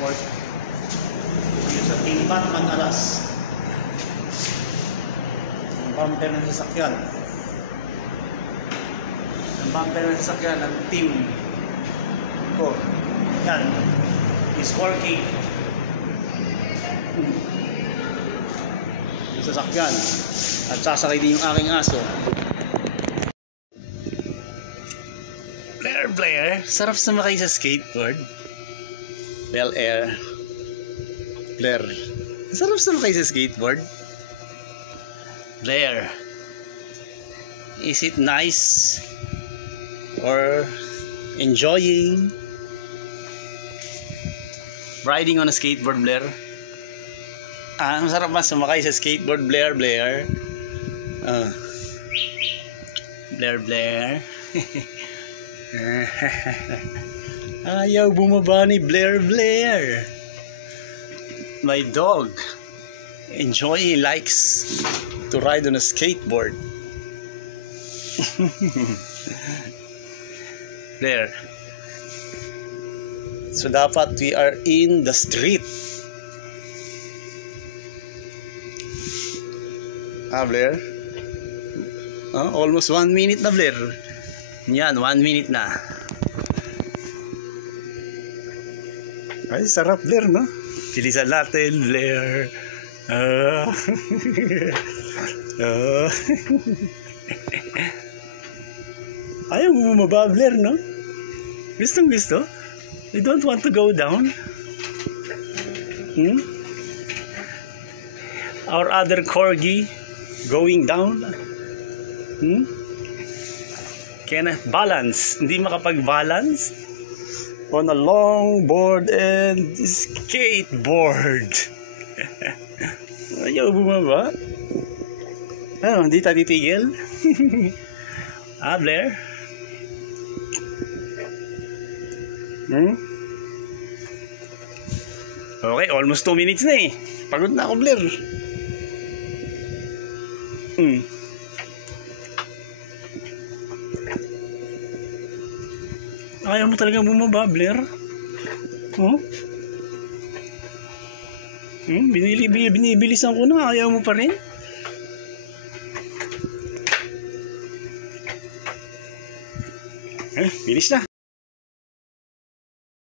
work. Yung sa Team Batman Alas. Ang bumper ng sasakyan. Ang bumper ng sasakyan ng team ko. Yan. Is working. Yung sasakyan. At sasakay din yung aking aso. Blair, sarap sumakay sa skateboard. Bel Air. Blair, sarap sumakay sa skateboard. Blair, is it nice or enjoying riding on a skateboard, Blair? Masarap ba sumakay sa skateboard, Blair? Blair, ayaw bumaba ni Blair. My dog likes to ride on a skateboard. Blair, so dapat we are in the street. Blair, almost 1 minute na, Blair. Yan, 1 minute na. Ay, sarap, Blair, no? Bilisan natin, Blair. Ayaw mo bumaba, Blair, no? Gusto? You don't want to go down? Our other corgi going down? Cannot balance. Hindi makapag-balance on a long board and skateboard. Ayaw bumaba. Hindi tayo titigil. Blair? Okay, almost 2 minutes na eh. Pagod na ako, Blair. Ayaw mo talaga bumaba, Blair? Binibilisan ko na. Ayaw mo pa rin? Bilis na.